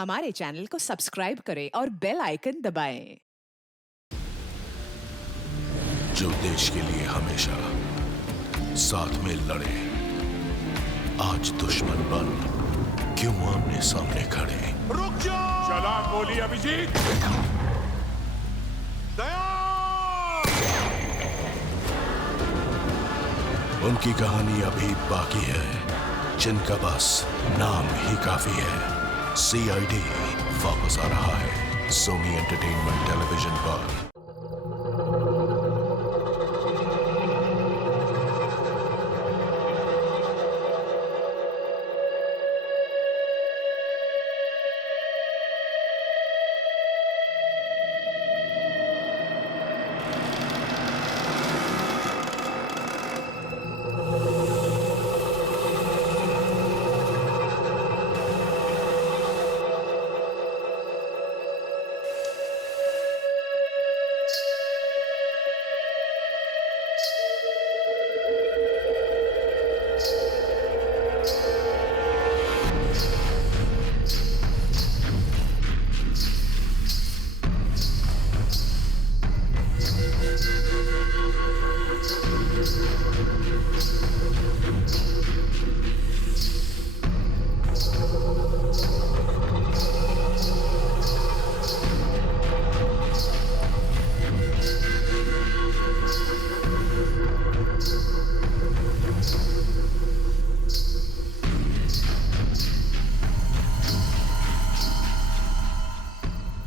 हमारे चैनल को सब्सक्राइब करें और बेल आइकन दबाएं। जो देश के लिए हमेशा साथ में लड़े, आज दुश्मन बन क्यों आमने सामने खड़े। रुक जाओ! चला गोली अभिजीत। दया! उनकी कहानी अभी बाकी है, जिनका बस नाम ही काफी है। CID वापस आ रहा है सोनी एंटरटेनमेंट टेलीविजन पर।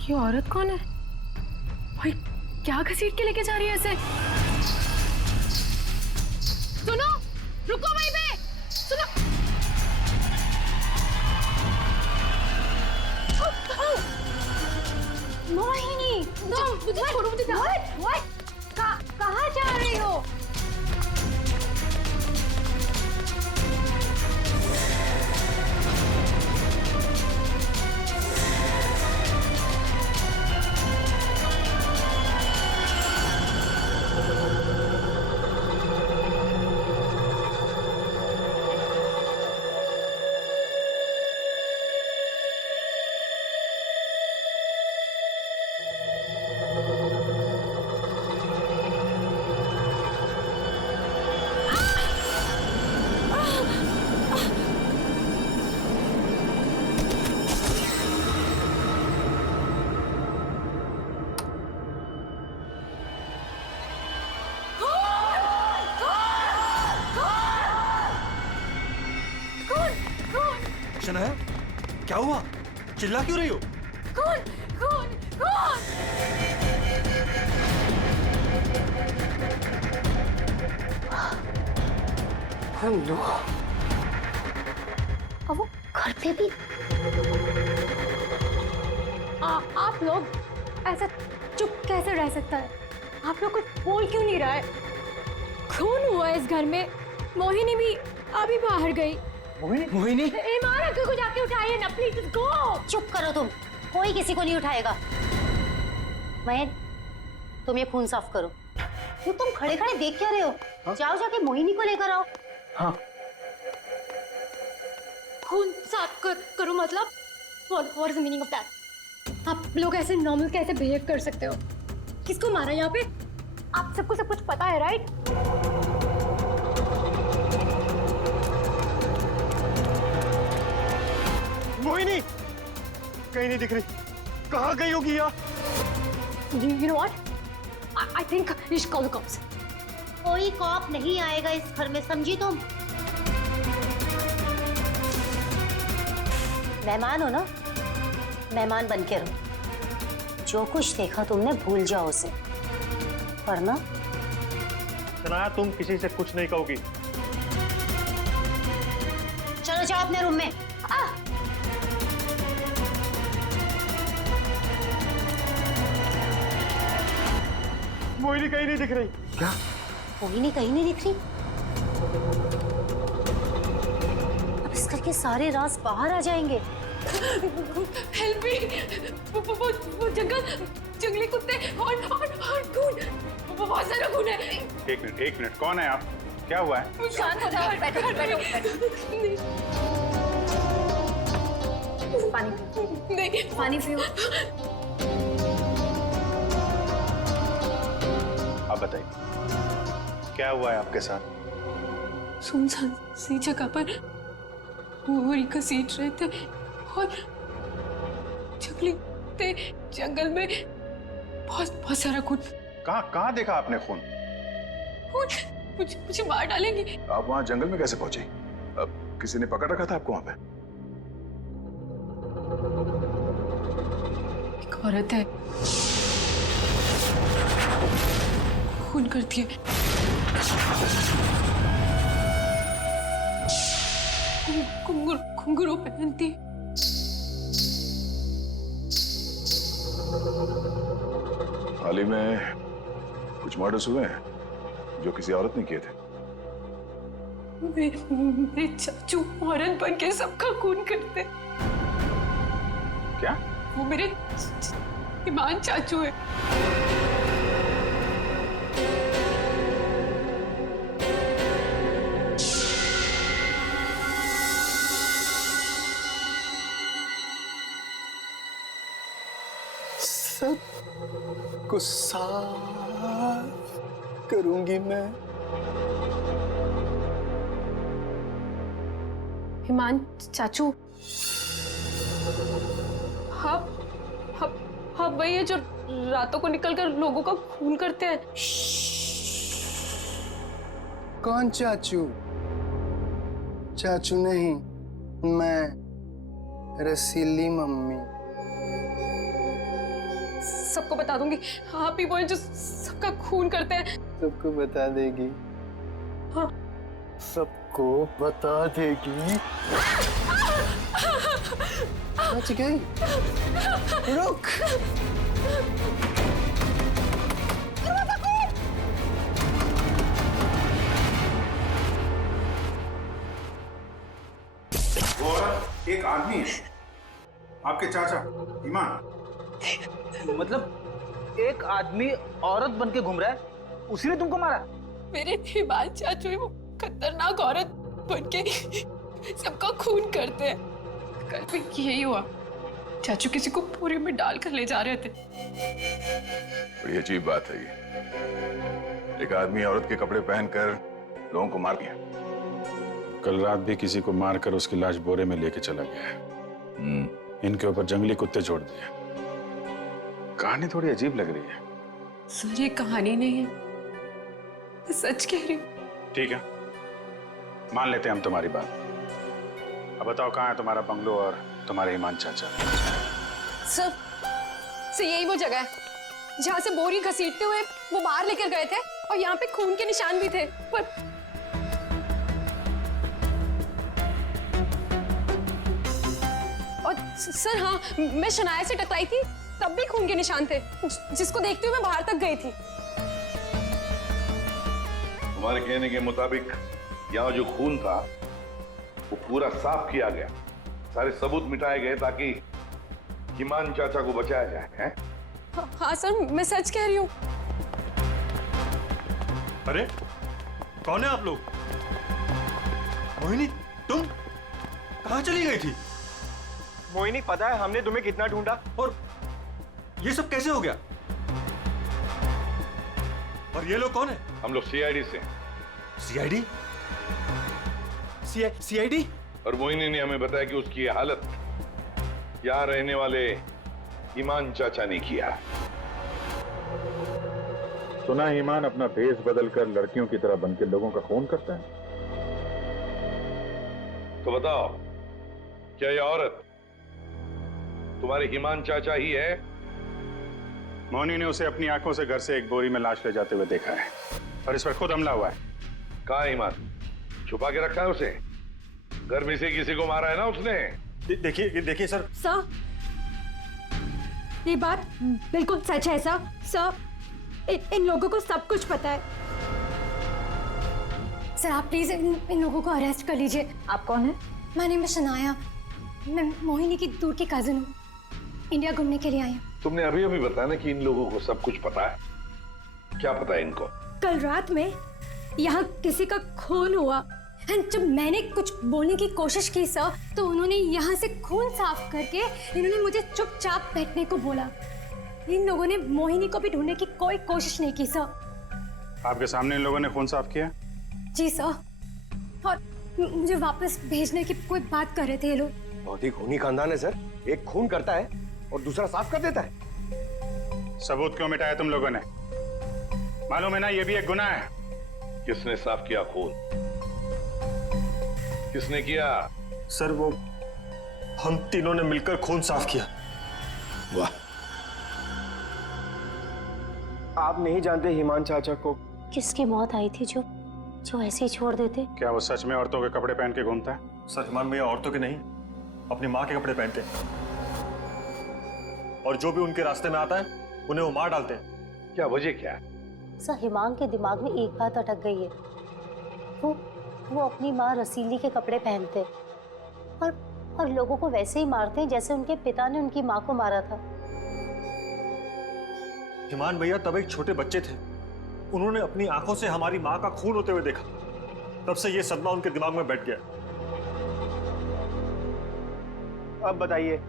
ये औरत कौन है? भाई क्या घसीट के लेके जा रही है ऐसे? सुनो, रुको वहीं पे। सुनो। मोहिनी, मुझे छोड़ो, मुझे कहाँ जा रही हो? शनाया, क्या हुआ? चिल्ला क्यों रही हो? कौन? हेलो, अब वो घर पे भी? आप लोग ऐसा चुप कैसे रह सकता है? आप लोग कुछ बोल क्यों नहीं रहा है? खून हुआ इस घर में। मोहिनी भी अभी बाहर गई। मोहिनी? ईमान अंकल को जाके उठाइए ना प्लीज, गो। चुप करो तुम, कोई किसी को नहीं उठाएगा। मयन, तुम ये खून साफ करो। क्यों तुम खड़े खड़े देख क्या रहे हो? जाओ जाके मोहिनी को लेकर आओ। हाँ। खून साफ करो मतलब? What is the meaning of that? आप लोग ऐसे नॉर्मल कैसे बिहेव कर सकते हो? किसको मारा यहाँ पे? आप सबको सब कुछ पता है, राइट? मोहिनी कहीं नहीं दिख रही। कहाँ गई होगी यार? You know what? I think we should call the cops. कोई कॉप नहीं आएगा इस घर में, समझी तुम? मेहमान हो ना, मेहमान बन के रहो। जो कुछ देखा तुमने भूल जाओ उसे, वरना शनाया, तुम किसी से कुछ नहीं कहोगी। चलो जाओ अपने रूम में। मोहिनी कहीं नहीं दिख रही। क्या? मोहिनी कहीं नहीं दिख रही? अब इस घर के सारे राज बाहर आ जाएंगे। Help me. वो जंगली कुत्ते और खून, बहुत सारा खून है। एक मिनट, कौन है आप? क्या हुआ है? शांत हो जाओ, बैठो। पानी पियो। नहीं, पानी पियो। आप बताइए क्या हुआ है आपके साथ? सुनसान सी जगह पर मोहरी घसीट रहे थे और जंगल में बहुत सारा खून। कहाँ देखा आपने खून? मुझे मार डालेंगे। आप वहां जंगल में कैसे पहुंचे? अब किसी ने पकड़ रखा था आपको वहां पे? एक औरत है, खून करती है। घुंघरू पहनती है। हाल ही में कुछ मर्डर्स हुए हैं जो किसी औरत ने किए थे। मेरे चाचू औरत बन के सबका खून करते। क्या? वो मेरे ईमान चाचू है। को साफ करूंगी मैं। ईमान चाचू, हाँ वही है जो रातों को निकलकर लोगों का खून करते हैं। कौन चाचू? चाचू नहीं, मैं रसीली मम्मी। सबको बता दूंगी, आप ही वो हैं जो सबका खून करते हैं। सबको बता देगी? हाँ। सबको बता देगी? बच गई। रुक। वो औरत एक आदमी है, आपके चाचा ईमान। मतलब एक आदमी औरत बन के घूम रहा है, उसी ने तुमको मारा? मेरे ईमान चाचू है, वो खतरनाक औरत बन के सबका खून करते हैं। कल भी यही हुआ, चाचू किसी को पूरे में डालकर ले जा रहे थे। बड़ी अजीब बात है ये। एक आदमी औरत के कपड़े पहनकर लोगों को मार दिया। कल रात भी किसी को मारकर उसकी लाश बोरे में लेके चला गया है। इनके ऊपर जंगली कुत्ते छोड़ दिए। कहानी थोड़ी अजीब लग रही है। सर ये कहानी नहीं है, मैं सच कह रही हूँ। ठीक है, मान लेते हैं हम तुम्हारी बात। अब बताओ कहाँ है तुम्हारा बंगलो और तुम्हारे ईमान चाचा? सर यही वो जगह है जहाँ से बोरी घसीटते हुए वो बाहर लेकर गए थे, और यहाँ पे खून के निशान भी थे। पर और सर हाँ, मैं शनाया से टकराई थी, तब भी खून के निशान थे, जिसको देखते हुए मैं बाहर तक गई थी। तुम्हारे कहने के मुताबिक यहाँ जो खून था वो पूरा साफ किया गया, सारे सबूत मिटाए गए ताकि ईमान चाचा को बचाया जाए, हैं? हाँ सर, मैं सच कह रही हूँ। अरे कौन है आप लोग? मोहिनी, तुम कहाँ चली गई थी? मोहिनी, पता है हमने तुम्हें कितना ढूंढा, और ये सब कैसे हो गया? और ये लोग कौन है? हम लोग सीआईडी से। सीआईडी? सीआईडी? और मोहिनी ने हमें बताया कि उसकी ये हालत यहाँ रहने वाले ईमान चाचा ने किया। सुना ईमान अपना भेष बदलकर लड़कियों की तरह बनकर लोगों का खून करता है। तो बताओ, क्या ये औरत तुम्हारे ईमान चाचा ही है? मोहिनी ने उसे अपनी आंखों से घर से एक बोरी में लाश ले जाते हुए देखा है, और इस पर खुद हमला हुआ है। कहाँ है ईमान? छुपा के रखा है उसे? घर में से किसी को मारा है ना उसने? देखिए सर। सर, ये बात बिल्कुल सच है सर। सर, इन लोगों को सब कुछ पता है। सर आप प्लीज इन लोगों को अरेस्ट कर लीजिए। आप कौन है? मैं नेम है शनाया, मैं मोहिनी की दूर की कजिन हूँ, इंडिया घूमने के लिए आई हूँ। तुमने अभी अभी बताया ना कि इन लोगों को सब कुछ पता है। क्या पता है इनको? कल रात में यहाँ किसी का खून हुआ एंड जब मैंने कुछ बोलने की कोशिश की सर, तो उन्होंने यहाँ से खून साफ करके इन्होंने मुझे चुपचाप बैठने को बोला। इन लोगों ने मोहिनी को भी ढूंढने की कोई कोशिश नहीं की सर। आपके सामने इन लोगों ने खून साफ किया? जी सर, और मुझे वापस भेजने की कोई बात कर रहे थे ये लोग। बहुत ही खूनी खानदान है सर, एक खून करता है और दूसरा साफ कर देता है। सबूत क्यों मिटाया तुम लोगों ने? मालूम है ना ये भी एक गुनाह है। किसने साफ किया खून? किसने किया? सर वो हम तीनों ने मिलकर खून साफ किया। वाह, आप नहीं जानते हिमान चाचा को। किसकी मौत आई थी जो ऐसे ही छोड़ देते? क्या वो सच में औरतों के कपड़े पहन के घूमता है? सर हिमान भैया औरतों के नहीं, अपनी माँ के कपड़े पहनते हैं, और जो भी उनके रास्ते में आता है उन्हें वो मार डालते हैं। क्या वजह क्या है? सर हिमांग के दिमाग में एक बात अटक गई है। वो अपनी माँ रसीली के कपड़े पहनते और लोगों को वैसे ही मारते हैं जैसे उनके पिता ने उनकी माँ को मारा था। हिमान भैया तब एक छोटे बच्चे थे, उन्होंने अपनी आंखों से हमारी माँ का खून होते हुए देखा, तब से ये सदमा उनके दिमाग में बैठ गया। अब बताइए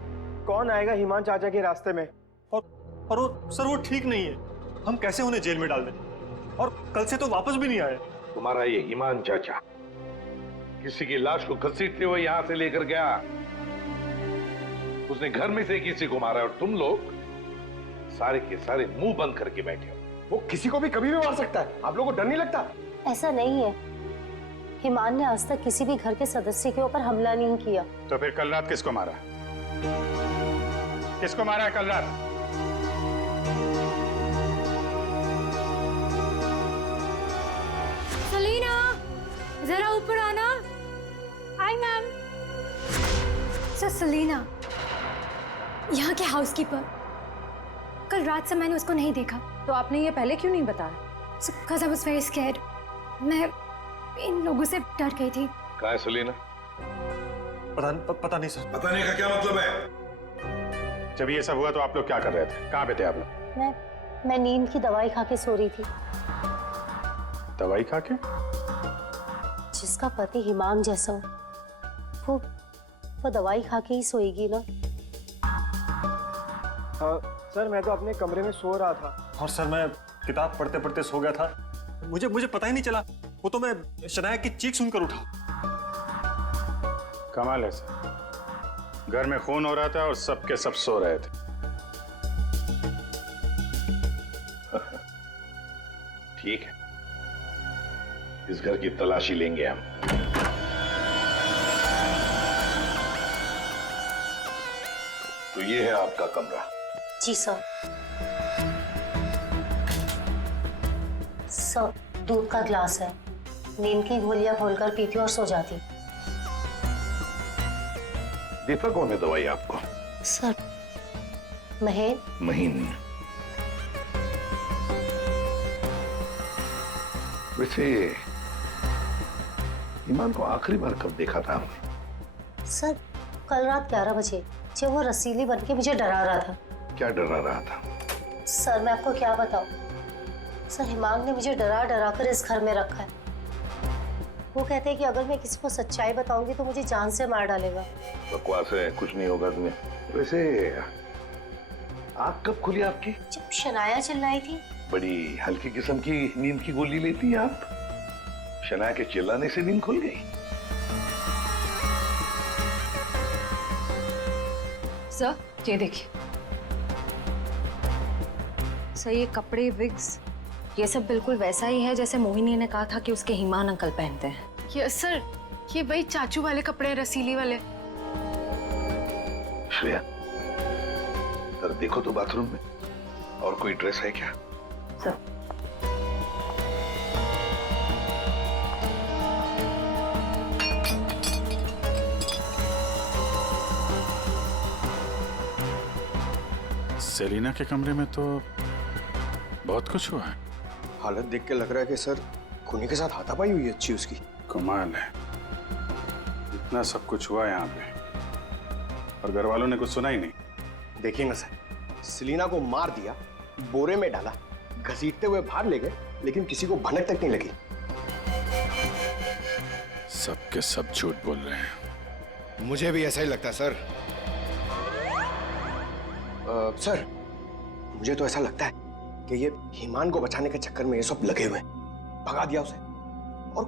कौन आएगा हिमान चाचा के रास्ते में? और वो सर वो ठीक नहीं है, हम कैसे उन्हें जेल में डाल दें? और कल से तो वापस भी नहीं आए। तुम्हारा ये हिमान चाचा किसी की लाश को घसीटते हुए यहां से लेकर गया, उसने घर में से किसी को मारा, और तुम लोग सारे के सारे मुंह बंद करके बैठे हो। वो किसी को भी कभी भी मार सकता है, आप लोगों को डर नहीं लगता? ऐसा नहीं है, हिमान ने आज तक किसी भी घर के सदस्य के ऊपर हमला नहीं किया। तो फिर कल रात किसको मारा? किसको मारा है कल रात? सलीना, जरा ऊपर आना। Hi ma'am. सर सलीना, यहाँ के हाउसकीपर, कल रात से मैंने उसको नहीं देखा। तो आपने ये पहले क्यों नहीं बताया? Because I was very scared. मैं इन लोगों से डर गई थी। कहाँ है सलीना? पता नहीं सर। पता नहीं का क्या मतलब है? जब ये सब हुआ तो आप लोग क्या कर रहे थे? कहाँ पे थे आप लोग? मैं नींद की दवाई खा के सो रही थी। दवाई खा के? जिसका पति हिमांग जैसा हो, वो दवाई खा के ही सोएगी ना। हाँ सर, मैं तो अपने कमरे में सो रहा था, और सर मैं किताब पढ़ते पढ़ते सो गया था। मुझे पता ही नहीं चला, वो तो मैं शनाया की चीख सुनकर उठा। कमाल है सर, घर में खून हो रहा था और सबके सब सो रहे थे। ठीक है, इस घर की तलाशी लेंगे हम। तो ये है आपका कमरा। जी सर। सर, दूध का ग्लास है, नींद की गोलियां घोलकर पीती और सो जाती। देता कौन है दवाई आपको? सर, महेन। महीन। वैसे ईमान को आखिरी बार कब देखा था आपने? सर, कल रात 11 बजे, जब वो रसीली बनके मुझे डरा रहा था। क्या डरा रहा था? सर, मैं आपको क्या बताऊं? सर, हिमांग ने मुझे डरा डरा कर इस घर में रखा है। वो कहते हैं कि अगर मैं किसी को सच्चाई बताऊंगी तो मुझे जान से मार डालेगा। बकवास है, कुछ नहीं होगा तुम्हें। वैसे आँख कब खुली आपकी? जब शनाया चिल्लाई थी। बड़ी हल्की किस्म की नींद की गोली लेती हैं आप। शनाया के चिल्लाने से नींद खुल गई? सर ये देखिए सर, ये कपड़े, विग्स, ये सब बिल्कुल वैसा ही है जैसे मोहिनी ने कहा था कि उसके हिमान अंकल पहनते हैं। ये सर, ये वही चाचू वाले कपड़े, रसीली वाले। श्रेया, सर देखो तो बाथरूम में और कोई ड्रेस है क्या? सर, सेलिना के कमरे में तो बहुत कुछ हुआ है। हालत देख के लग रहा है कि सर खूनी के साथ हाथापाई हुई है अच्छी उसकी। कमाल है, इतना सब कुछ हुआ यहाँ पे और घर वालों ने कुछ सुना ही नहीं। देखिए ना सर, सेलिना को मार दिया, बोरे में डाला, घसीटते हुए बाहर ले गए, लेकिन किसी को भनक तक नहीं लगी। सब के सब झूठ बोल रहे हैं। मुझे भी ऐसा ही लगता है सर। सर, मुझे तो ऐसा लगता है कि ये हिमान को बचाने के चक्कर में ये सब लगे हुए हैं। भगा दिया उसे। और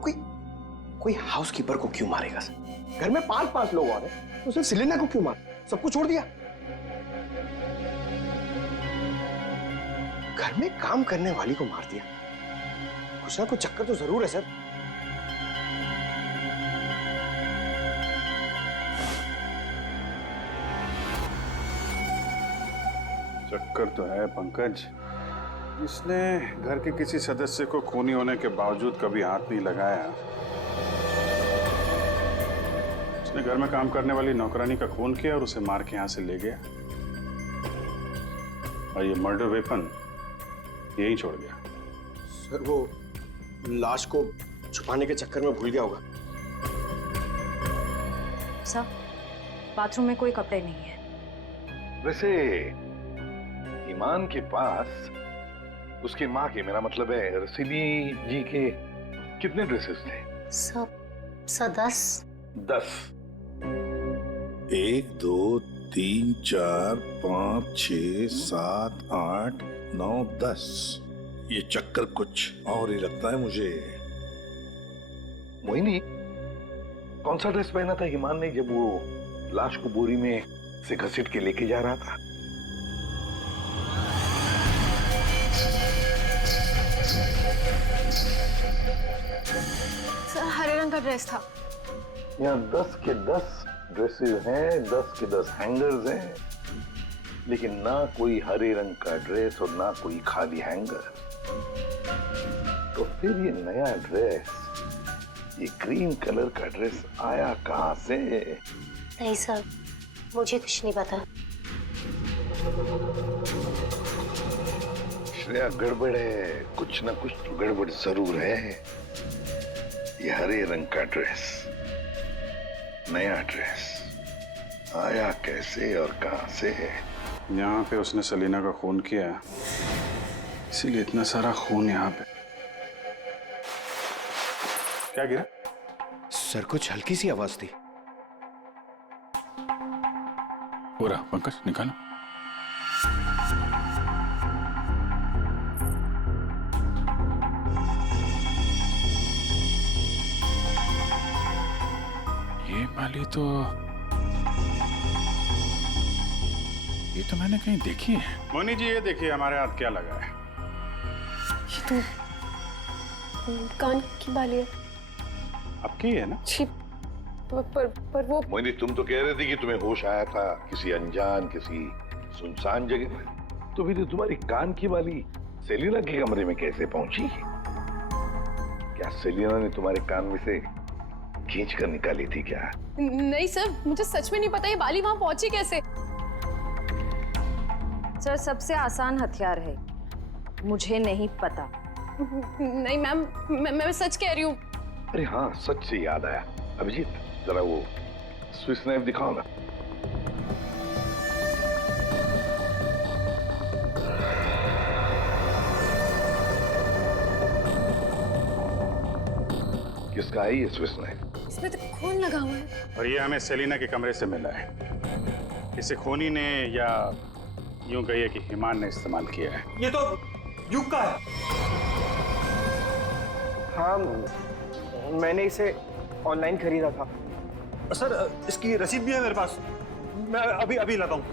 कोई हाउसकीपर को क्यों मारेगा सर? घर में 5-5 लोग और हैं, तो सिर्फ सेलिना को क्यों मार? सबको छोड़ दिया। घर में काम करने वाली को मार दिया। कुछ ना कुछ चक्कर तो जरूर है सर। चक्कर तो है पंकज। इसने घर के किसी सदस्य को खूनी होने के बावजूद कभी हाथ नहीं लगाया। उसने घर में काम करने वाली नौकरानी का खून किया और उसे मार के यहां से ले गया, और ये मर्डर वेपन यहीं छोड़ गया। सर, वो लाश को छुपाने के चक्कर में भूल गया होगा। सर, बाथरूम में कोई कपड़े नहीं है। वैसे ईमान के पास उसकी माँ के, मेरा मतलब है रसीली जी के, कितने ड्रेसेस थे? सब 10। 1 2 3 4 5 6 7 8 9 10। ये चक्कर कुछ और ही लगता है मुझे। मोहिनी, कौन सा ड्रेस पहना था ईमान ने जब वो लाश को बोरी में से घसीट के लेके जा रहा था? सर, हरे रंग का ड्रेस था। यहाँ 10 के 10 ड्रेसेस हैं, 10 के 10 हैंगर्स हैं, लेकिन ना कोई हरे रंग का ड्रेस और ना कोई खाली हैंगर। तो फिर ये नया ड्रेस, ये ग्रीन कलर का ड्रेस आया कहाँ से? नहीं सर, मुझे कुछ नहीं पता। श्रेया, गड़बड़ है, कुछ ना कुछ तो गड़बड़ जरूर है। ये हरे रंग का ड्रेस, नया ड्रेस आया कैसे और कहां से? यहाँ पे उसने सेलिना का खून किया, इसीलिए इतना सारा खून यहाँ पे। क्या गिरा? सर, कुछ हल्की सी आवाज थी। पूरा पंकज निकालो। ये वाली तो मैंने कहीं देखी है। मोनी जी, ये देखिए हमारे हाथ क्या लगा है। ये तो कान की बाली है। आपकी है ना? छी, पर वो मोहिनी, तुम तो कह रहे थे कि तुम्हें होश आया था किसी अनजान, किसी सुनसान जगह में, तो फिर तुम्हारी कान की बाली सेलिना के कमरे में कैसे पहुंची? क्या सेलिना ने तुम्हारे कान में से खींच कर निकाली थी क्या? नहीं सर, मुझे सच में नहीं पता ये बाली वहां पहुंची कैसे। सर, सबसे आसान हथियार है, मुझे नहीं पता। नहीं मैम, मैं सच कह रही हूँ। अरे हाँ, सच से याद आया। अभिजीत, जरा वो स्विस नाइफ दिखाओ ना। किसका है ये स्विस नाइफ? इसमें तो खून लगा हुआ है। और ये हमें सेलिना के कमरे से मिला है। इसे खूनी ने, या यूं कहिए कि हिमान ने इस्तेमाल किया है। ये तो युग का है। हाँ, मैंने इसे ऑनलाइन खरीदा था। सर, इसकी रसीद भी है मेरे पास। मैं अभी लाता हूँ।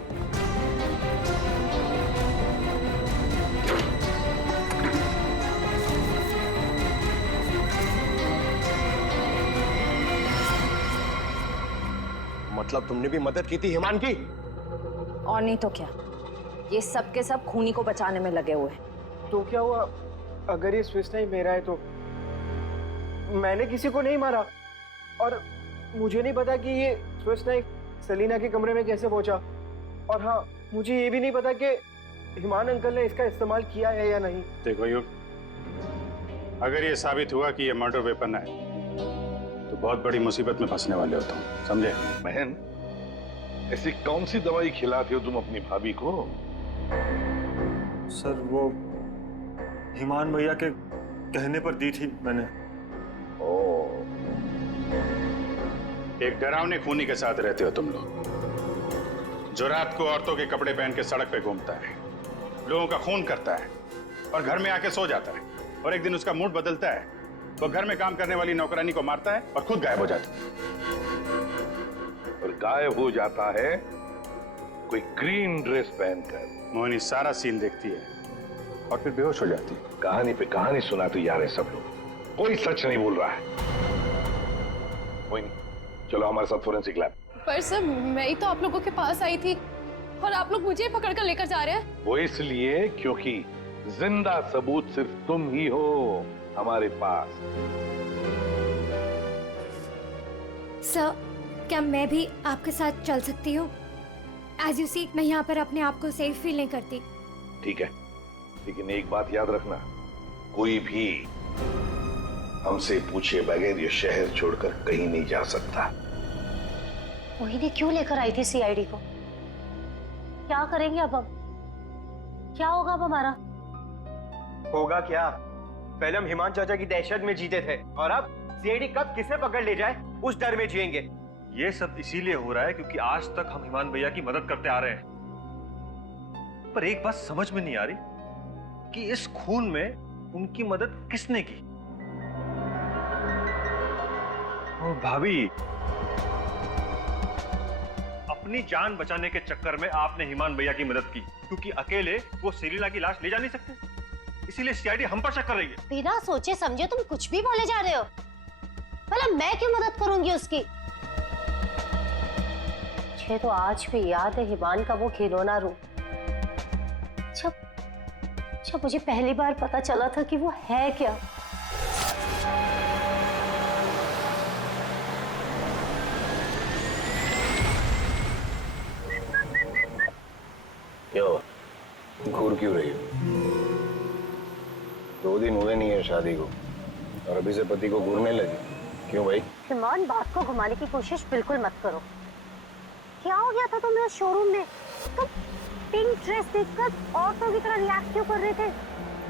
मतलब तुमने भी मदद की थी हिमान की? और नहीं तो क्या, ये सब के सब खूनी को बचाने में लगे हुए हैं। तो क्या हुआ अगर ये स्विस नाइफ मेरा है? तो मैंने किसी को नहीं मारा, और मुझे नहीं पता कि ये स्विस नाइफ सेलिना के कमरे में कैसे पहुंचा। और हाँ, मुझे ये भी नहीं पता कि हिमान अंकल ने इसका इस्तेमाल किया है या नहीं। देखो युग, अगर ये साबित हुआ कि ये मर्डर वेपन है तो बहुत बड़ी मुसीबत में फंसने वाले हो तुम, समझे? बहन, ऐसी कौन सी दवाई खिलाते हो तुम अपनी भाभी को? सर, वो हिमान भैया के कहने पर दी थी मैंने। ओह, एक डरावने खूनी के साथ रहते हो तुम लोग, जो रात को औरतों के कपड़े पहन के सड़क पे घूमता है, लोगों का खून करता है और घर में आके सो जाता है, और एक दिन उसका मूड बदलता है, वो घर में काम करने वाली नौकरानी को मारता है और खुद गायब हो जाता है। और गायब हो जाता है कोई ग्रीन ड्रेस पहनकर। मोहिनी सारा सीन देखती है और फिर बेहोश हो जाती है। कहानी पे कहानी सुनाते जा रहे सब लोग, कोई सच नहीं बोल रहा है। मोहिनी, चलो हमारे साथ फोरेंसिक लैब। पर सर मैं ही तो आप लोगों के पास आई थी और आप लोग मुझे पकड़ कर लेकर जा रहे हैं। वो इसलिए क्योंकि जिंदा सबूत सिर्फ तुम ही हो हमारे पास। सर, क्या मैं भी आपके साथ चल सकती हूँ? एज यू सी, मैं यहाँ पर अपने आप को सेफ फील नहीं करती। ठीक है, लेकिन एक बात याद रखना, कोई भी हमसे पूछे बगैर ये शहर छोड़कर कहीं नहीं जा सकता। मोहिनी क्यों लेकर आई थी सीआईडी को? क्या करेंगे अब हम? क्या होगा अब हमारा? होगा क्या? पहले हम हिमांशु चाचा की दहशत में जीते थे और अब सीआईडी कब किसे पकड़ ले जाए उस डर में जिएंगे। ये सब इसीलिए हो रहा है क्योंकि आज तक हम हिमान भैया की मदद करते आ रहे हैं। पर एक बात समझ में नहीं आ रही कि इस खून में उनकी मदद किसने की। ओ भाभी, अपनी जान बचाने के चक्कर में आपने हिमान भैया की मदद की, क्योंकि अकेले वो सेलिना की लाश ले जा नहीं सकते, इसीलिए सीआईडी हम पर शक कर रही है। बिना सोचे समझे तुम कुछ भी बोले जा रहे हो। भला मैं क्यों मदद करूंगी उसकी? मुझे तो आज भी याद है हिमान का वो खिलौना रूप, जब मुझे पहली बार पता चला था कि वो है क्या। क्या हुआ? घूर क्यों रही हो? 2 दिन हुए नहीं है शादी को और अभी से पति को घूरने लगी। क्यों भाई? हिमान, बात को घुमाने की कोशिश बिल्कुल मत करो। क्या हो गया था तुम्हें शोरूम में? तुम पिंक ड्रेस देखकर औरतों की तरह रिएक्ट क्यों कर रहे थे?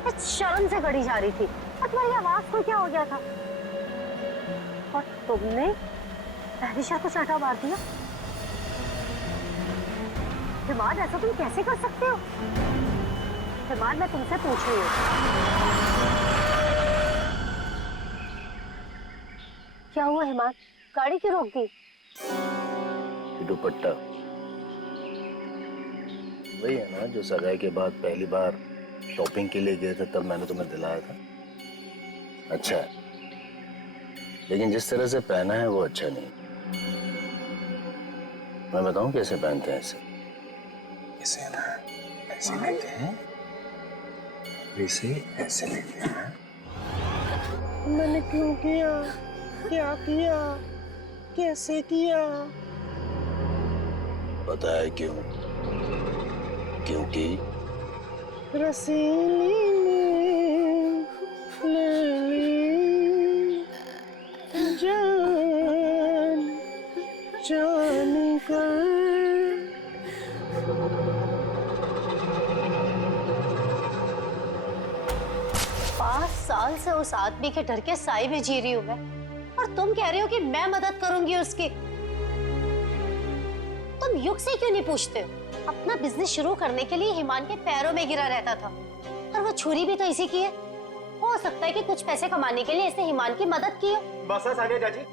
कुछ शर्म से गड़ी जा रही थी और तुम्हारी आवाज को क्या हो गया था? और तुमने तहरीशा को चाटा मार दिया। हिमान, ऐसा तुम कैसे कर सकते हो? हिमान, मैं तुमसे पूछ रही हूँ, क्या हुआ हिमान? गाड़ी क्यों रोक दी? दुपट्टा वही है ना जो सगाई के बाद पहली बार शॉपिंग के लिए गए थे, तब मैंने तुम्हें दिलाया था। अच्छा है, लेकिन जिस तरह से पहना है वो अच्छा नहीं। मैं बताऊं कैसे पहनते हैं इसे? इसे ना ऐसे लेते हैं, इसे ऐसे लेते हैं। मैंने क्यों किया? क्या किया? कैसे किया? पता है क्यों? क्योंकि रसीली ने ले ली जान जान कर। 5 साल से उस आदमी के डर के साए में जी रही हूँ मैं, और तुम कह रहे हो कि मैं मदद करूंगी उसकी। तुम युग से क्यों नहीं पूछते हो? अपना बिजनेस शुरू करने के लिए हिमान के पैरों में गिरा रहता था, और वो छुरी भी तो इसी की है। हो सकता है कि कुछ पैसे कमाने के लिए इसने हिमान की मदद की हो। बस सानिया चाची,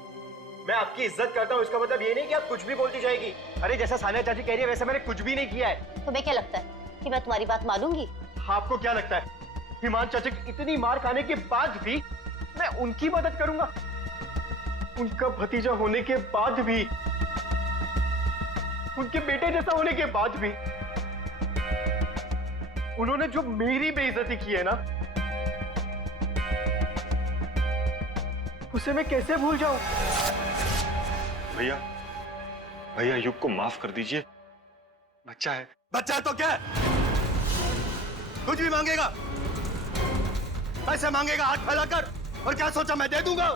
मैं आपकी इज्जत करता हूँ, इसका मतलब ये नहीं कि आप कुछ भी बोलती जाएगी। अरे जैसा सानिया चाची कह रही है वैसे मैंने कुछ भी नहीं किया है। तुम्हें क्या लगता है कि मैं तुम्हारी बात मानूंगी? आपको क्या लगता है हिमान चाचा की इतनी मार खाने के बाद भी मैं उनकी मदद करूंगा? उनका भतीजा होने के बाद भी, उनके बेटे जैसा होने के बाद भी उन्होंने जो मेरी बेइज्जती की है ना, उसे मैं कैसे भूल जाऊं? भैया, भैया युग को माफ कर दीजिए, बच्चा है। बच्चा है तो क्या है? कुछ भी मांगेगा, पैसे मांगेगा हाथ फैलाकर, और क्या सोचा मैं दे दूंगा?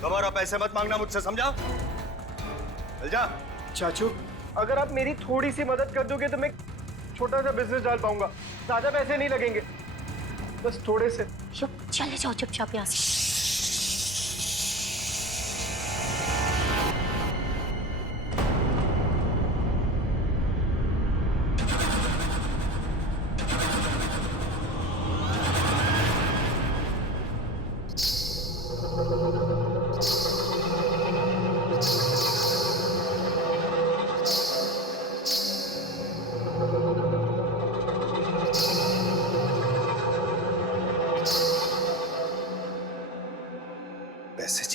दोबारा पैसे मत मांगना मुझसे, समझा? चल जा। चाचू, अगर आप मेरी थोड़ी सी मदद कर दोगे तो मैं छोटा सा बिजनेस डाल पाऊंगा। ज्यादा पैसे नहीं लगेंगे, बस थोड़े से। चले जाओ चुपचाप यहाँ से।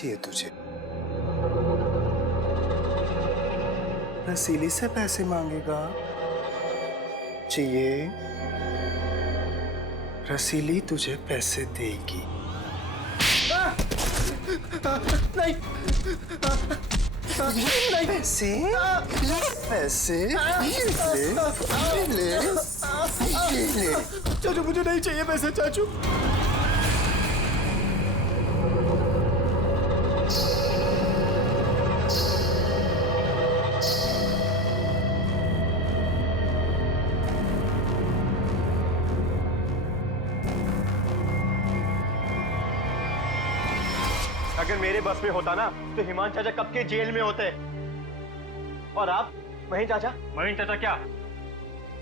चाहिए तुझे? रसीली से पैसे मांगेगा? चाहिए? रसीली तुझे पैसे देगी। नहीं, नहीं। पैसे? पैसे? ले। चाचू मुझे नहीं चाहिए पैसे चाचू। अगर मेरे बस में होता ना तो हिमान चाचा कब के जेल में होते। और आप महीन चाचा क्या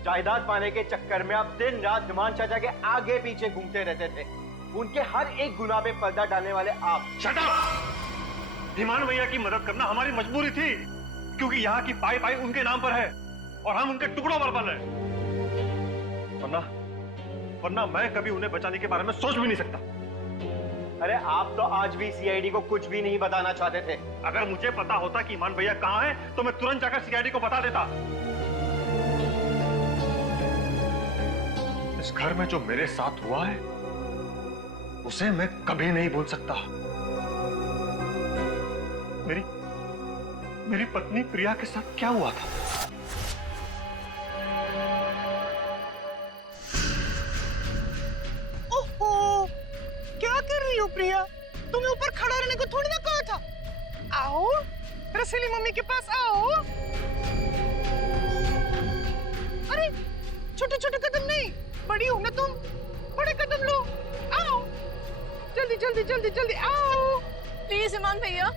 जायदाद पाने के चक्कर में आप दिन रात हिमान चाचा के आगे पीछे घूमते रहते थे। उनके हर एक गुनाह पे पर्दा डालने वाले आप। Shut up! हिमान भैया की मदद करना हमारी मजबूरी थी, क्योंकि यहाँ की पाई पाई उनके नाम पर है और हम उनके टुकड़ों पर पल रहे। वरना मैं कभी उन्हें बचाने के बारे में सोच भी नहीं सकता। अरे आप तो आज भी सीआईडी को कुछ भी नहीं बताना चाहते थे। अगर मुझे पता होता कि ईमान भैया कहाँ है तो मैं तुरंत जाकर सीआईडी को बता देता। इस घर में जो मेरे साथ हुआ है उसे मैं कभी नहीं भूल सकता। मेरी पत्नी प्रिया के साथ क्या हुआ था? क्या कर रही हो प्रिया? तुम्हें ऊपर खड़ा रहने को थोड़ी ना कहा था। आओ रसीली मम्मी के पास आओ। अरे छोटे छोटे कदम नहीं, बड़ी हो ना तुम, बड़े कदम लो। आओ जल्दी जल्दी जल्दी जल्दी आओ। प्लीज ईमान भैया,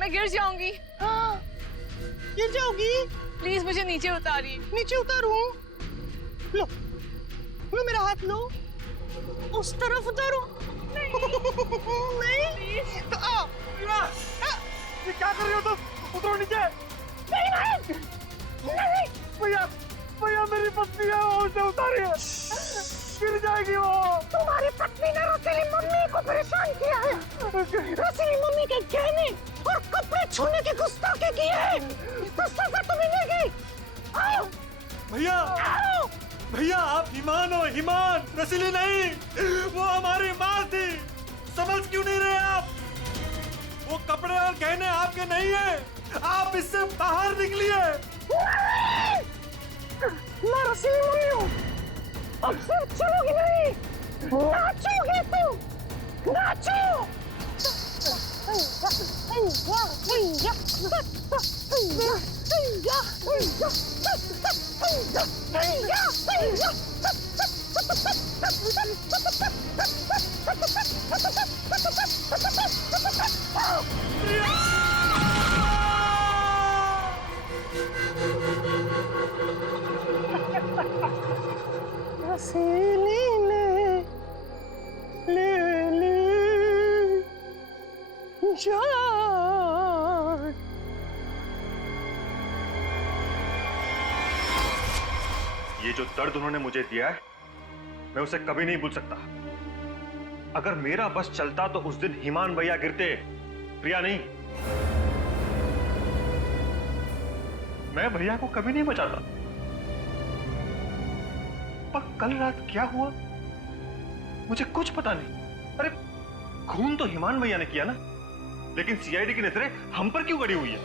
मैं गिर जाऊंगी। हाँ गिर जाओगी? प्लीज मुझे नीचे उतारिए। नीचे उतारूं? लो लो मेरा हाथ लो, उस तरफ उतारो। नहीं तो आओ। ये क्या कर रही हो तुम? उतरो नीचे। नहीं भैया भैया मेरी पत्नी है, वो उसे उतारिए, गिर जाएगी वो। तुम्हारी पत्नी ने रसीली मम्मी को परेशान किया है। रसीली मम्मी के गहने और कपड़े छूने की गुस्ताखी की है, तो सजा तो मिलेगी। आओ भैया। आओ भैया आप ईमान हो, ईमान, रसीली नहीं। वो हमारी माँ थी, समझ क्यों नहीं रहे आप? वो कपड़े और गहने आपके नहीं है, आप इससे बाहर निकलिए। मैं रसीली मम्मी हूँ। अब सिर्फ चलोगी नहीं, नाचोगे तुम, नाचो। रसीली ने ले ली जान। ये जो दर्द उन्होंने मुझे दिया है मैं उसे कभी नहीं भूल सकता। अगर मेरा बस चलता तो उस दिन ईमान भैया गिरते, प्रिया नहीं। मैं भैया को कभी नहीं बचाता। पर कल रात क्या हुआ मुझे कुछ पता नहीं। अरे खून तो ईमान भैया ने किया ना, लेकिन सीआईडी की नजरें हम पर क्यों गड़ी हुई है?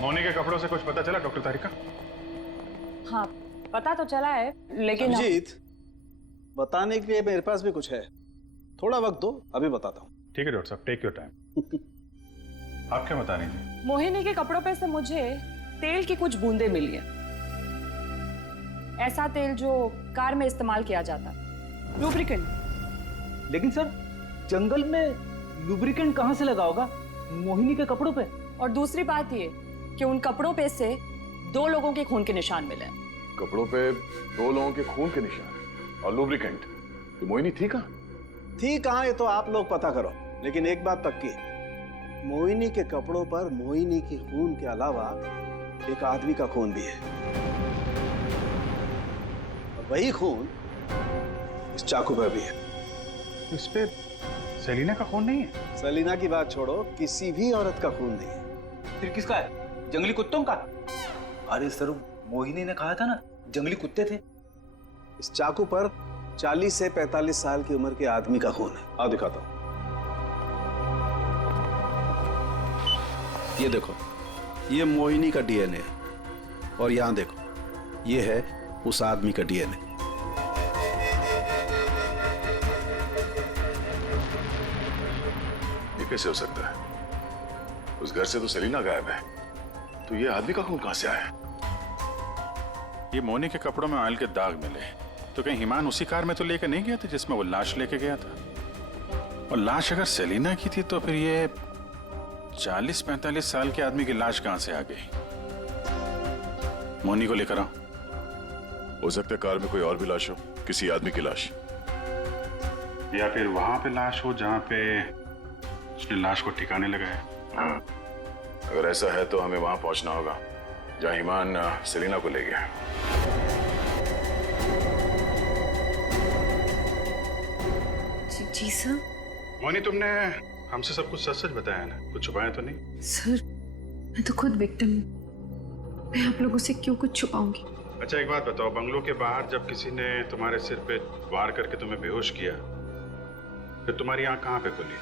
मोनी के कपड़ों से कुछ पता चला डॉक्टर तारिका? हाँ पता तो चला है, लेकिन अभिजीत, बताने के लिए मेरे पास भी कुछ है, थोड़ा वक्त दो, अभी बताता हूँ। ठीक है डॉक्टर साहब, टेक योर टाइम। आप क्या बता रही थी? मोहिनी के कपड़ों पे से मुझे तेल की कुछ बूंदें मिली हैं। ऐसा तेल जो कार में इस्तेमाल किया जाता, लुब्रिकेंट। लेकिन सर, जंगल में लुब्रिकेंट कहाँ से लगा होगा? मोहिनी के कपड़ों पे। और दूसरी बात ये कि उन कपड़ों पे से 2 लोगों के खून के निशान मिले। कपड़ों पे 2 लोगों के खून के निशान और लुब्रिकेंट। तो मोहिनी थी कहाँ? थी कहाँ ये तो आप लोग पता करो, लेकिन एक बात पक्की, मोहिनी के कपड़ों पर मोहिनी के खून के अलावा एक आदमी का खून भी है। और वही खून इस चाकू पर भी है। इस पे सेलिना का खून नहीं है? सेलिना की बात छोड़ो, किसी भी औरत का खून नहीं है। फिर किसका है? जंगली कुत्तों का? अरे सर, मोहिनी ने कहा था ना जंगली कुत्ते थे। इस चाकू पर 40 से 45 साल की उम्र के आदमी का खून है। आओ दिखाता हूं। ये देखो, ये मोहिनी का डीएनए है और यहां देखो, ये है उस आदमी का डीएनए। ये कैसे हो सकता है? उस घर से तो सेलिना गायब है, तो ये आदमी का खून कहां से आया? ये मोनी के कपड़ों में ऑयल के दाग मिले, तो कहीं हिमान उसी कार में तो लेकर नहीं गया था जिसमें वो लाश लेके गया था? और लाश अगर सेलिना की थी तो फिर ये 40-45 साल के आदमी की लाश कहां से आ गई? मोनी को लेकर आओ। हो सकता है कार में कोई और भी लाश हो, किसी आदमी की लाश, या फिर वहां पे लाश हो जहां पे उसने लाश को ठिकाने लगाया। हाँ, अगर ऐसा है तो हमें वहां पहुंचना होगा जहां हिमान सेलिना को ले गया। जी सर। मोनी, तुमने हमसे सब कुछ सच सच बताया ना, कुछ छुपाया तो नहीं? सर, मैं तो खुद विक्टिम हूँ, मैं आप लोगों से क्यों कुछ छुपाऊंगी? अच्छा एक बात बताओ, बंगलों के बाहर जब किसी ने तुम्हारे सिर पे वार करके तुम्हें बेहोश किया, फिर तुम्हारी आंख कहाँ पे खुली?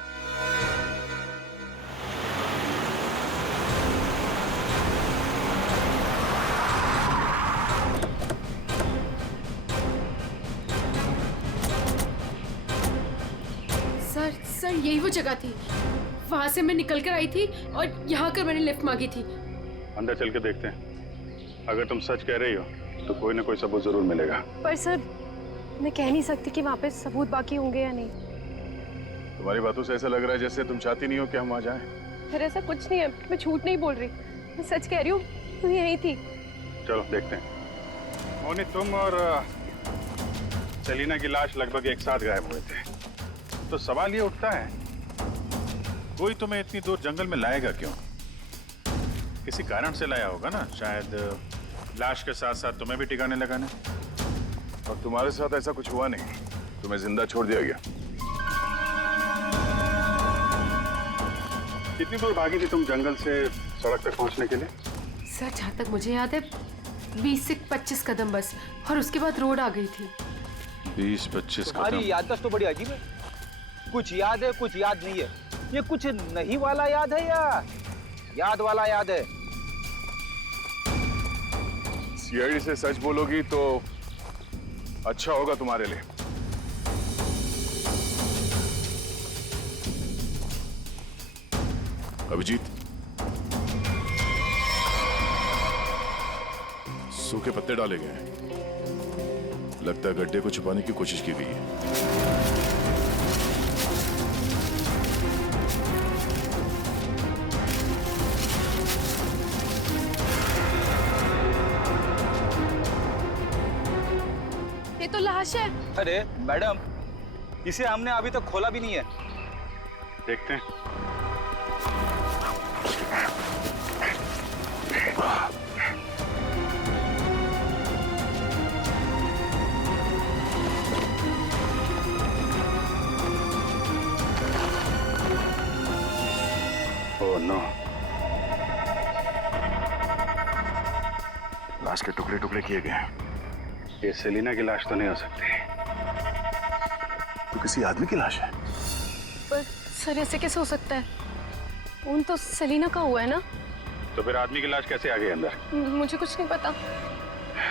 सर यही वो जगह थी, वहां से मैं निकल कर आई थी और यहाँ कर मैंने लिफ्ट मांगी थी। अंदर चल के देखते हैं, अगर तुम सच कह रही हो तो कोई ना कोई सबूत जरूर मिलेगा। पर सर, मैं कह नहीं सकती कि वहाँ पे सबूत बाकी होंगे या नहीं। तुम्हारी बातों से ऐसा लग रहा है जैसे तुम चाहती नहीं हो कि हम वहां जाएं। सर ऐसा कुछ नहीं है, मैं झूठ नहीं बोल रही, मैं सच कह रही हूँ, तू यहीं थी। चलो देखते हैं। मोनी, तुम और सेलिना की लाश लगभग एक साथ गायब हुए थे, तो सवाल ये उठता है, कोई तुम्हें इतनी दूर जंगल में लाएगा क्यों? किसी कारण से लाया होगा ना, शायद लाश के साथ साथ तुम्हें भी ठिकाने लगाने। और तुम्हारे साथ ऐसा कुछ हुआ नहीं, तुम्हें जिंदा छोड़ दिया गया। कितनी दूर भागी थी तुम जंगल से सड़क तक पहुंचने के लिए? सर जहाँ तक मुझे याद है 20 से 25 कदम बस, और उसके बाद रोड आ गई थी। 20-25 कदम? तुम्हारी याददाश्त तो बड़ी अजीब है, कुछ याद है कुछ याद नहीं है। ये कुछ नहीं वाला याद है या याद वाला याद है? सीआईडी से सच बोलोगी तो अच्छा होगा तुम्हारे लिए। अभिजीत, सूखे पत्ते डाले गए हैं, लगता है गड्ढे को छुपाने की कोशिश की गई है। ये तो लाश है। अरे मैडम, इसे हमने अभी तक खोला भी नहीं है। देखते हैं। ओह नो, लाश के टुकड़े टुकड़े किए गए हैं। ये सेलिना की लाश तो नहीं हो सकती, तो किसी आदमी की लाश है। पर सर ऐसे कैसे हो सकता है? खून तो सेलिना का हुआ है ना? तो फिर आदमी की लाश कैसे आ गई अंदर? मुझे कुछ नहीं पता।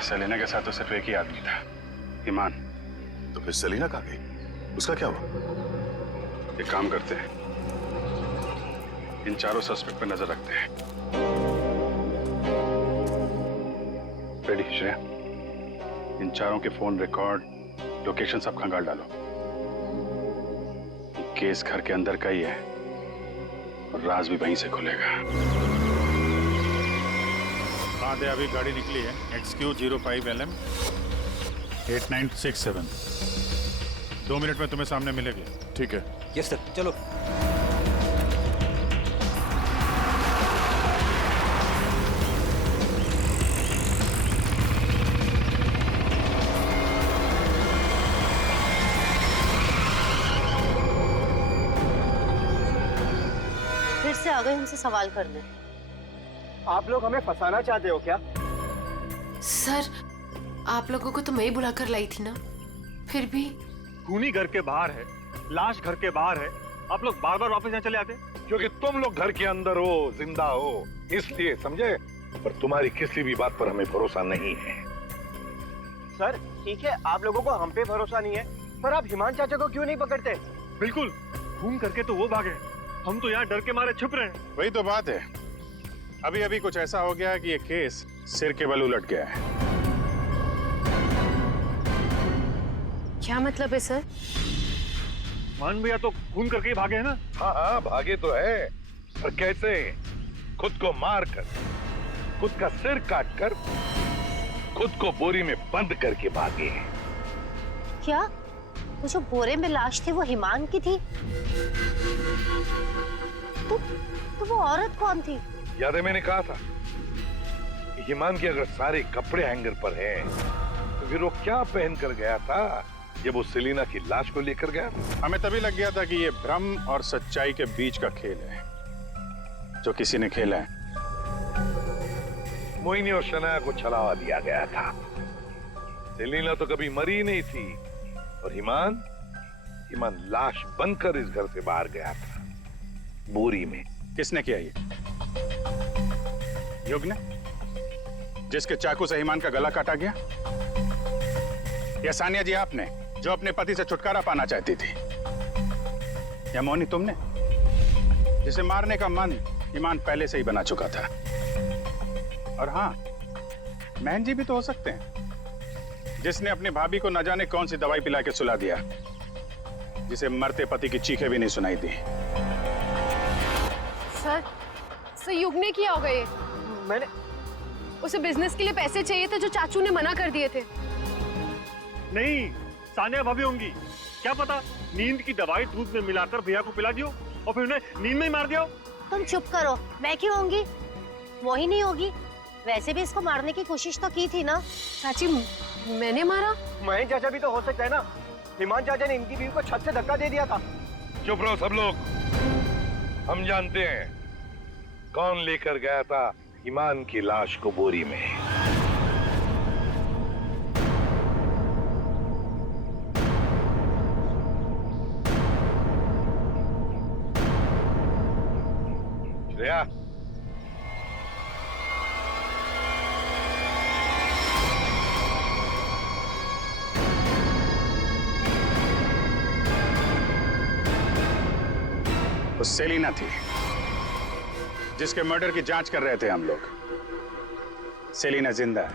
सेलिना के साथ तो सिर्फ एक ही आदमी था, ईमान। तो फिर सेलिना कहाँ गई? उसका क्या हुआ? एक काम करते हैं, इन चारों सस्पेक्ट पे नजर रखते हैं। रेडी श्रेया, इन चारों के फोन रिकॉर्ड, लोकेशन सब खंगाल डालो। ये केस घर के अंदर का ही है और राज भी वहीं से खुलेगा। हाँ दे, अभी गाड़ी निकली है XQ05LM 8967। 2 मिनट में तुम्हें सामने मिलेगी। ठीक है। यस सर, चलो। फिर से आ गए हमसे सवाल करने। आप लोग हमें फंसाना चाहते हो क्या? सर, आप लोगों को तो मैं ही बुलाकर लाई थी ना, फिर भी। खूनी घर के बाहर है, लाश घर के बाहर है, आप लोग बार बार वापस यहाँ चले आते? क्योंकि तुम लोग घर के अंदर हो, जिंदा हो, इसलिए, समझे? पर तुम्हारी किसी भी बात पर हमें भरोसा नहीं है। सर ठीक है, आप लोगों को हम पे भरोसा नहीं है, पर आप हिमान चाचा को क्यों नहीं पकड़ते? बिल्कुल, खून करके तो वो भागे, हम तो यहाँ डर के मारे छुप रहे हैं। वही तो बात है, अभी अभी कुछ ऐसा हो गया कि ये केस सिर के बल उलट गया है। क्या मतलब है सर? मान भैया तो खून करके ही भागे है ना? हाँ हाँ, भागे तो है, पर कैसे? खुद को मार कर, खुद का सिर काट कर, खुद को बोरी में बंद करके भागे। क्या वो जो बोरे में लाश थी वो हिमान की थी? तो वो औरत कौन थी? याद है मैंने कहा था कि हिमान के अगर सारे कपड़े हैंगर पर हैं, तो फिर वो क्या पहन कर गया था जब वो सेलिना की लाश को लेकर गया? हमें तभी लग गया था कि ये भ्रम और सच्चाई के बीच का खेल है जो किसी ने खेला है। मोहिनी और शनाया को छलावा दिया गया था। सेलिना तो कभी मरी नहीं थी और हिमान लाश बनकर इस घर से बाहर गया था, बोरी में। किसने किया ये? युग ने, जिसके चाकू से हिमान का गला काटा गया? या सानिया जी आपने, जो अपने पति से छुटकारा पाना चाहती थी? या मोहिनी तुमने, जिसे मारने का मन हिमान पहले से ही बना चुका था? और हाँ, महन जी भी तो हो सकते हैं, जिसने अपनी भाभी को न जाने कौन सी दवाई पिला के सुला दिया, जिसे मरते पति की चीखें भी नहीं सुनाई दी। सर युग ने किया होगा ये। मैंने उसे बिजनेस के लिए पैसे चाहिए थे जो चाचू ने मना कर दिए थे। नहीं, सानिया भाभी होंगी, क्या पता नींद की दवाई दूध में मिलाकर भैया को पिला दियो और फिर उन्हें नींद में ही मार दिया। तुम चुप करो, मैं क्यों होंगी? वही नहीं होगी। वैसे भी इसको मारने की कोशिश तो की थी ना। चाची, मैंने मारा? महेश चाचा भी तो हो सकता है ना, हिमान चाचा ने इनकी बीवी को छत से धक्का दे दिया था। चुप रहो सब लोग, हम जानते हैं कौन लेकर गया था हिमान की लाश को बोरी में। श्रेया, वो सेलिना थी जिसके मर्डर की जांच कर रहे थे हम लोग। सेलिना जिंदा है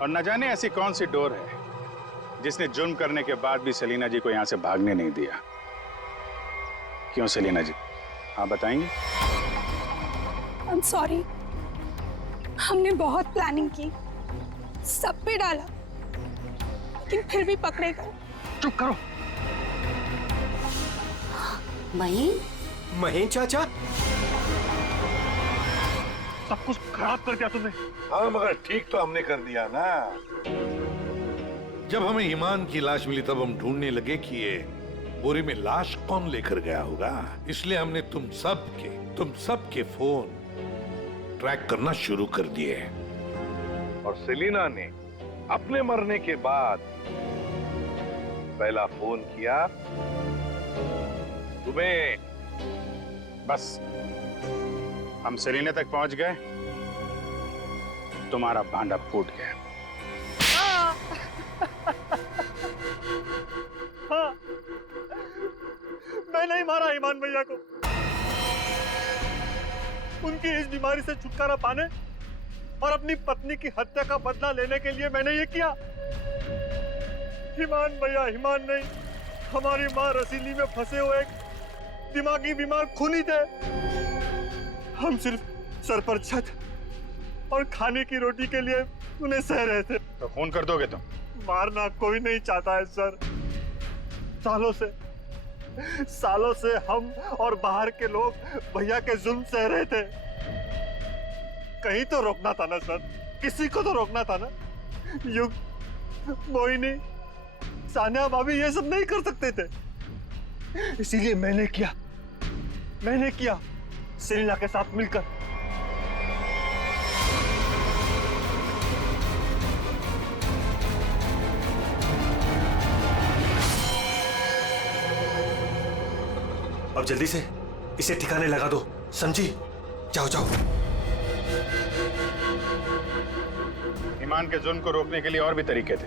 और न जाने ऐसी कौन सी डोर है जिसने जुर्म करने के बाद भी सेलिना जी को यहां से भागने नहीं दिया। क्यों सेलिना जी, आप बताएंगे? I'm sorry, हमने बहुत प्लानिंग की, सब पे डाला, लेकिन फिर भी पकड़े गए। चुप करो। महेश चाचा, सब कुछ खराब कर दिया तुमने। हाँ, मगर ठीक तो हमने कर दिया ना। जब हमें ईमान की लाश मिली तब हम ढूंढने लगे कि ये बोरी में लाश कौन लेकर गया होगा। इसलिए हमने तुम सबके फोन ट्रैक करना शुरू कर दिए। और सेलिना ने अपने मरने के बाद पहला फोन किया तुम्हें। बस हम सेलिना तक पहुंच गए, तुम्हारा भांडा फूट गया। हाँ, मैं नहीं मारा ईमान भैया को। उनकी इस बीमारी से छुटकारा पाने और अपनी पत्नी की हत्या का बदला लेने के लिए मैंने ये किया। ईमान भैया, ईमान नहीं, हमारी माँ रसीली में फंसे हुए एक दिमागी बीमार खूनी थे। हम सिर्फ सर पर छत और खाने की रोटी के लिए उन्हें सह रहे थे। तो खून कर दोगे तुम? मारना कोई नहीं चाहता है सर। सालों से हम और बाहर के लोग भैया के जुल्म सह रहे थे। कहीं तो रोकना था ना सर, किसी को तो रोकना था ना। युग, मोहिनी, सानिया भाभी ये सब नहीं कर सकते थे, इसीलिए मैंने किया सेलिना के साथ मिलकर। अब जल्दी से इसे ठिकाने लगा दो, समझी? जाओ जाओ। ईमान के जुल्म को रोकने के लिए और भी तरीके थे।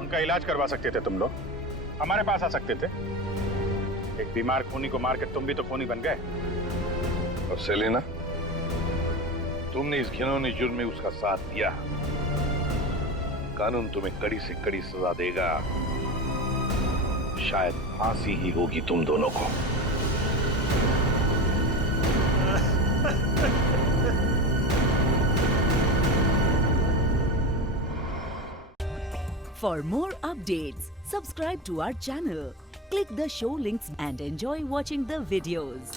उनका इलाज करवा सकते थे तुम लोग, हमारे पास आ सकते थे। एक बीमार खूनी को मार के तुम भी तो खूनी बन गए। और सेलिना, तुमने इस घिनौने जुर्म में उसका साथ दिया। कानून तुम्हें कड़ी से कड़ी सजा देगा, शायद फांसी ही होगी तुम दोनों को। For more updates, subscribe to our channel, click the show links and enjoy watching the videos.